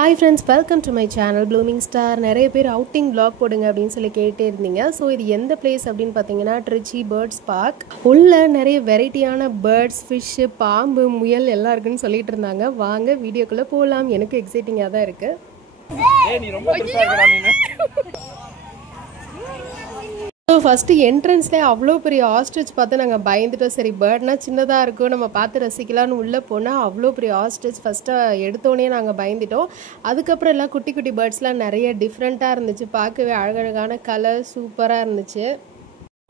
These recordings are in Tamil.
Hi friends, welcome to my channel Blooming Star. நிறைய பேர் outing vlog போடுங்க அப்படினு சொல்லி கேட்டே இருந்தீங்க. சோ இது எந்த place அப்படினு பாத்தீங்கன்னா Trichy Birds Park. உள்ள நிறைய வெரைட்டியான birds, fish, பாம்பு, முயல் எல்லாம் இருக்குன்னு சொல்லிட்டு இருந்தாங்க. வாங்க வீடியோக்குள்ள போலாம். எனக்கு எக்ஸைட்டிங்கா தான் இருக்கு. ஏய் நீ ரொம்ப பெருசா இருக்கடா நீ. So first entrance ல அவ்ளோ பெரிய ஆஸ்ட்ரிச் பார்த்து நாங்க பயந்துட்டோம். சரி பேர்ட்னா சின்னதா இருக்கும், நம்ம பார்த்து ரசிக்கலாம்னு உள்ள போனா அவ்ளோ பெரிய ஆஸ்ட்ரிச் ஃபர்ஸ்ட் எடுத்தோனே நாங்க பயந்துட்டோம். அதுக்கு அப்புறம் எல்லாம் குட்டி குட்டி பேர்ட்ஸ்லாம் நிறைய டிஃபரண்டா இருந்துச்சு. பார்க்கவே அழகழகான கலர் சூப்பரா இருந்துச்சு.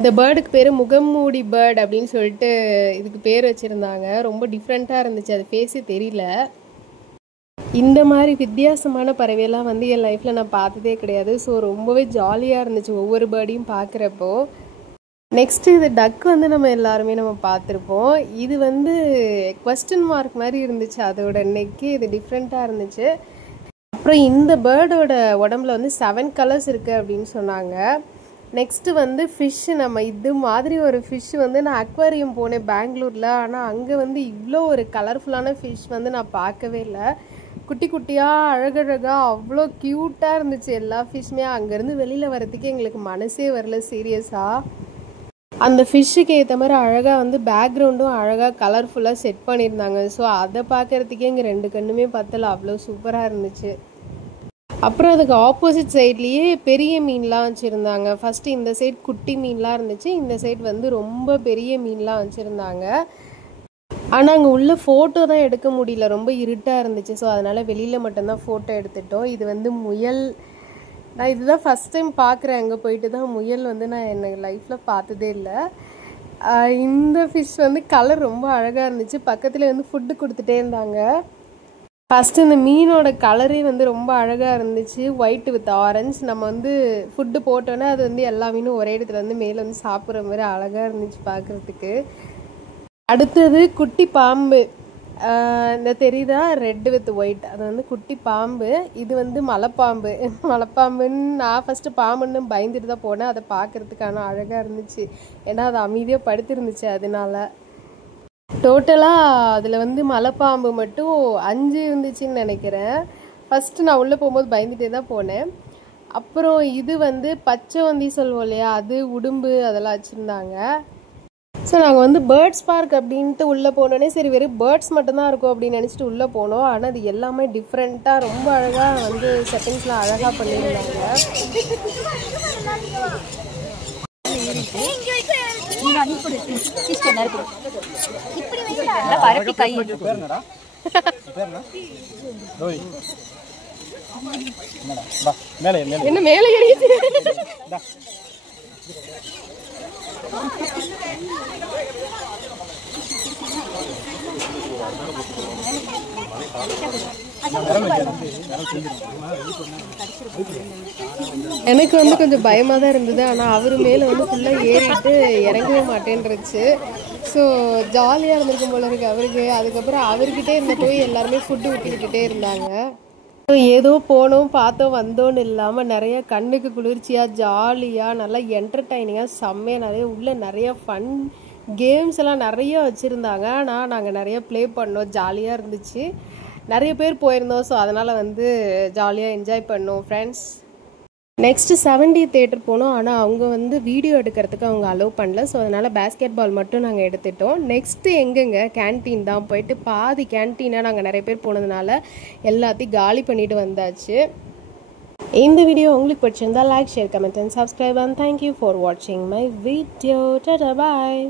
இந்த பேர்டுக்கு பேரு முகமூடி பேர்ட் அப்படின்னு சொல்லிட்டு இதுக்கு பேர் வச்சிருந்தாங்க. ரொம்ப டிஃபரண்டா இருந்துச்சு. அது ஃபேஸே தெரியல. இந்த மாதிரி வித்தியாசமான பறவையெல்லாம் வந்து என் லைஃப்பில் நான் பார்த்ததே கிடையாது. ஸோ ரொம்பவே ஜாலியாக இருந்துச்சு ஒவ்வொரு பேர்டையும் பார்க்குறப்போ. நெக்ஸ்ட்டு இது டக் வந்து நம்ம எல்லாருமே பார்த்துருப்போம். இது வந்து கொஸ்டின் மார்க் மாதிரி இருந்துச்சு. அதோட நெக்கே இது டிஃப்ரெண்ட்டாக இருந்துச்சு. அப்புறம் இந்த பேர்டோட உடம்புல வந்து 7 கலர்ஸ் இருக்குது அப்படின்னு சொன்னாங்க. நெக்ஸ்ட்டு வந்து ஃபிஷ்ஷு, நம்ம இது மாதிரி ஒரு ஃபிஷ் வந்து நான் அக்வாரியம் போனேன் பெங்களூரில். ஆனால் அங்கே வந்து இவ்வளோ ஒரு கலர்ஃபுல்லான ஃபிஷ் வந்து நான் பார்க்கவே இல்லை. குட்டி குட்டியாக அழகழகாக அவ்வளோ க்யூட்டாக இருந்துச்சு எல்லா ஃபிஷ்ஷுமே. அங்கேருந்து வெளியில் வரதுக்கு எங்களுக்கு மனசே வரல சீரியஸாக. அந்த ஃபிஷ்ஷுக்கு ஏற்ற மாதிரி அழகாக வந்து பேக்ரவுண்டும் அழகாக கலர்ஃபுல்லாக செட் பண்ணியிருந்தாங்க. ஸோ அதை பார்க்குறதுக்கே எங்கள் 2 கண்ணுமே பத்தல, அவ்வளோ சூப்பராக இருந்துச்சு. அப்புறம் அதுக்கு ஆப்போசிட் சைட்லேயே பெரிய மீன்லாம் வச்சுருந்தாங்க. ஃபஸ்ட்டு இந்த சைட் குட்டி மீன்லாம் இருந்துச்சு, இந்த சைட் வந்து ரொம்ப பெரிய மீன்லாம் வச்சுருந்தாங்க. ஆனால் அங்கே உள்ள ஃபோட்டோ தான் எடுக்க முடியல, ரொம்ப இருட்டாக இருந்துச்சு. ஸோ அதனால் வெளியில் மட்டும்தான் ஃபோட்டோ எடுத்துட்டோம். இது வந்து முயல். நான் இதுதான் ஃபஸ்ட் டைம் பார்க்குறேன். அங்கே போயிட்டு தான் முயல் வந்து நான் என்னை லைஃப்பில் பார்த்ததே இல்லை. இந்த ஃபிஷ் வந்து கலர் ரொம்ப அழகாக இருந்துச்சு. பக்கத்தில் வந்து ஃபுட்டு கொடுத்துட்டே இருந்தாங்க. ஃபஸ்ட்டு இந்த மீனோட கலரே வந்து ரொம்ப அழகாக இருந்துச்சு, ஒயிட் வித் ஆரஞ்ச். நம்ம வந்து ஃபுட்டு போட்டோன்னே அது வந்து எல்லா மீனும் ஒரே இடத்துல வந்து மேலே வந்து சாப்பிட்ற மாதிரி அழகாக இருந்துச்சு பார்க்குறதுக்கு. அடுத்தது குட்டி பாம்பு. இந்த தெரியுதா, ரெட் வித் ஒயிட், அது வந்து குட்டி பாம்பு. இது வந்து மலைப்பாம்பு. மலைப்பாம்புன்னு நான் ஃபஸ்ட்டு பாம்புன்னு பயந்துட்டு தான் போனேன். அதை பார்க்குறதுக்கான அழகாக இருந்துச்சு, ஏன்னா அது அமைதியாக படுத்துருந்துச்சு. அதனால டோட்டலாக அதில் வந்து மலைப்பாம்பு மட்டும் 5 இருந்துச்சுன்னு நினைக்கிறேன். ஃபஸ்ட்டு நான் உள்ளே போகும்போது பயந்துகிட்டே தான் போனேன். அப்புறம் இது வந்து பச்சை வந்தி சொல்லுவோம் இல்லையா, அது உடும்பு அதெல்லாம் வச்சுருந்தாங்க. ஸோ நாங்கள் வந்து பேர்ட்ஸ் பார்க் அப்படின்ட்டு உள்ளே போனோடனே சரி வெறும் பேர்ட்ஸ் மட்டும்தான் இருக்கும் அப்படின்னு நினச்சிட்டு உள்ளே போனோம். ஆனால் அது எல்லாமே டிஃப்ரெண்ட்டாக ரொம்ப அழகாக வந்து செட்டிங்ஸ்லாம் அழகாக பண்ணியிருந்தாங்க. என்ன மேலே ஏறிச்சு. எனக்கு வந்து கொஞ்சம் பயமாக தான் இருந்தது. ஆனால் அவர் மேலே வந்து ஃபுல்லாக ஏறிட்டு இறங்கவே மாட்டேன்ருச்சு. ஸோ ஜாலியாக இருந்திருக்கும் போல இருக்கு அவருக்கு. அதுக்கப்புறம் அவர்கிட்டே இருந்த போய் எல்லாருமே ஃபுட்டு விட்டுக்கிட்டே இருந்தாங்க. ஏதோ போனோம் பார்த்தோம் வந்தோன்னு இல்லாமல் நிறைய கண்ணுக்கு குளிர்ச்சியாக ஜாலியாக நல்லா என்டர்டைனிங்காக செம்மையாக நிறைய உள்ள நிறைய ஃபன் கேம்ஸ் எல்லாம் நிறைய வச்சுருந்தாங்க. ஆனால் நாங்கள் நிறைய ப்ளே பண்ணோம், ஜாலியாக இருந்துச்சு. நிறைய பேர் போயிருந்தோம். ஸோ அதனால் வந்து ஜாலியாக என்ஜாய் பண்ணோம் ஃப்ரெண்ட்ஸ். நெக்ஸ்ட்டு 7D தேட்டர் போனோம். ஆனால் அவங்க வந்து வீடியோ எடுக்கிறதுக்கு அவங்க அலோவ் பண்ணல. ஸோ அதனால் பேஸ்கெட் பால் மட்டும் நாங்கள் எடுத்துட்டோம். நெக்ஸ்ட்டு எங்கெங்க கேன்டீன் தான். போயிட்டு பாதி கேன்டீனாக நாங்கள் நிறைய பேர் போனதுனால எல்லாத்தையும் காலி பண்ணிட்டு வந்தாச்சு. இந்த வீடியோ உங்களுக்கு பிடிச்சிருந்தா like, share, comment and subscribe. And thank you for வாட்சிங் மை வீடியோ. டாடா பாய்.